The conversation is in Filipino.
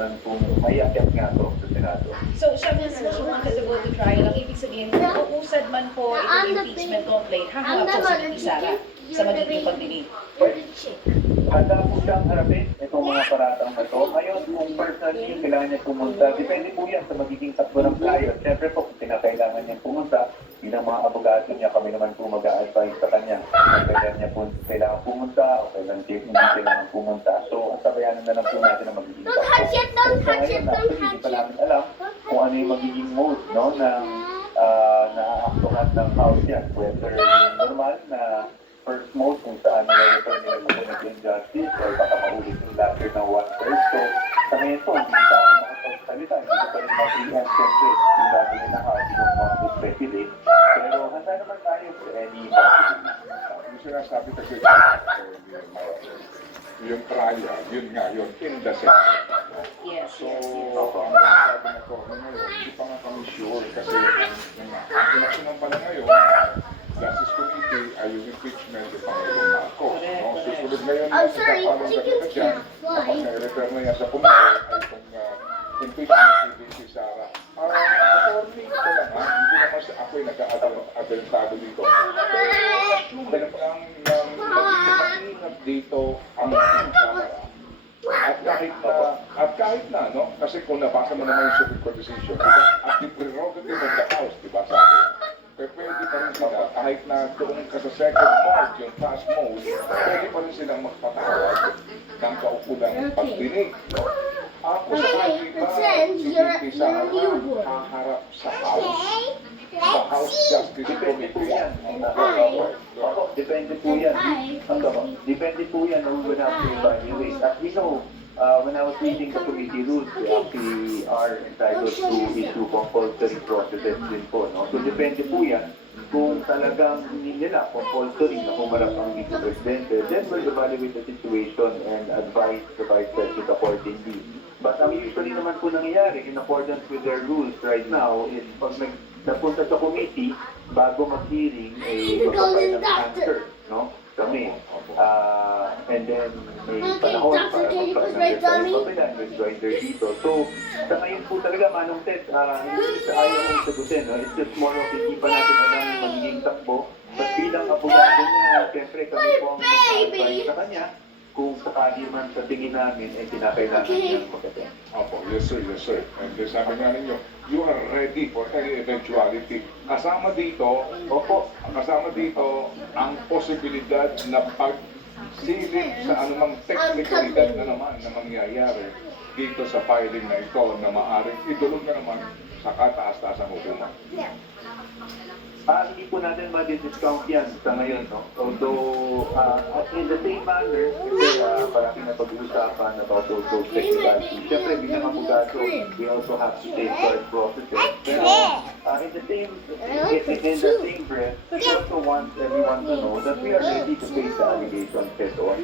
ng kung may akyat nga to sa Senado. So, siya mismo wanted to go to trial. Ang ibig sabihin, kung uusad man po itong impeachment complaint, haharap po si VP Sara sa magiging pagdinig. Handa po siyang harapin itong mga paratang na to. Ngayon, kung personally kailangan niya pumunta, depende po yan sa magiging takbo ng trial. Siyempre po, kung kinakailangan niya pumunta, bilang mga abogado niya, kami naman po mag-a-advise sa kanya. Kung kailan niya po kailangan pumunta o kailan hindi kailangan pumunta. So, ang sabayanan na lang po natin ang magiging takbo. So, sa ngayon, actually, hindi pa namin alam kung ano yung magiging mode, no, ng naaaktuhan ng House yan. Whether yung normal na first mode kung saan nire-refer nila sa Committee on Justice or baka mahuli yung latter ng one-third. So, sa ngayon po, hindi pa ako makapagsalita. Hindi ko pa rin ma-preempt siyempre yung gagawin na House, yung mga speculate. Pero handa naman tayo for any possibility. Yung sinasabi kasi yung trial, yun nga yun, in the Senate. Yes, So, yes, yes. ang sinasabi na ko, ngayon, hindi pa nga kami sure kasi ang pinaksinang pala ngayon, Justice Committee ay yung impeachment ng Pangulong Marcos. No? Susunod ngayon na sa kapalong na dyan, kapag na-refer na yan sa committee, ay itong impeachment ni VP Sara. Attorney ko lang ha, hindi naman sa ako'y nag-aadentado dito. Pero mag-ingat dito ang Kamara. At kahit na, no? Kasi kung nabasa mo naman yung Supreme Court decision, diba? At the prerogative of the House, diba sabi? Pero pwede pa rin sila, kahit na doon ka sa second mode, yung fast mode, pwede pa rin silang magpatawag ng kaukulang pagdinig. No? Ako sa kanila, si VP Sara haharap sa House. Sa House Justice Depende po Committee. yan. Opo, depende po yan. Depende po yan on when have to evaluate. As we know, when I was reading the committee rules, we actually are entitled to issue compulsory processes din po. No? So depende po yan kung talagang hindi nila compulsory na humarap ang Vice Presidente, then we'll evaluate the situation and advise the Vice President accordingly. But ang usually naman po nangyayari in accordance with their rules right now is pag napunta sa committee, bago mag-hearing, magpapay ng answer, no? Kami. And then, may panahon para magpapay ng rejoinder dito. So, sa ngayon po talaga, Manong Ted, hindi sa ayaw mong sagutin, no? It's just more of hindi pa natin alam yung magiging takbo. But bilang abogado niya, siyempre kami po ang mag-advise sa kanya kung sakali man sa tingin namin ay kinakailangan niya magaling. Opo, yes sir, yes sir. And sabi nga ninyo, you are ready for any eventuality. Kasama dito ang posibilidad na pagsilip sa anumang teknikalidad na naman na mangyayari dito sa filing na ito na maaaring idulog na naman sa kataas-taasang hukuman. Hindi po natin ma-discount yan sa ngayon, no? Although, in the same manner, kasi parang na pag-uusapan about those technicalities. Siyempre, bilang abogado, we also have to safeguard processes. Pero, in the same breath, we also want everyone to know that we are ready to face the allegations head on.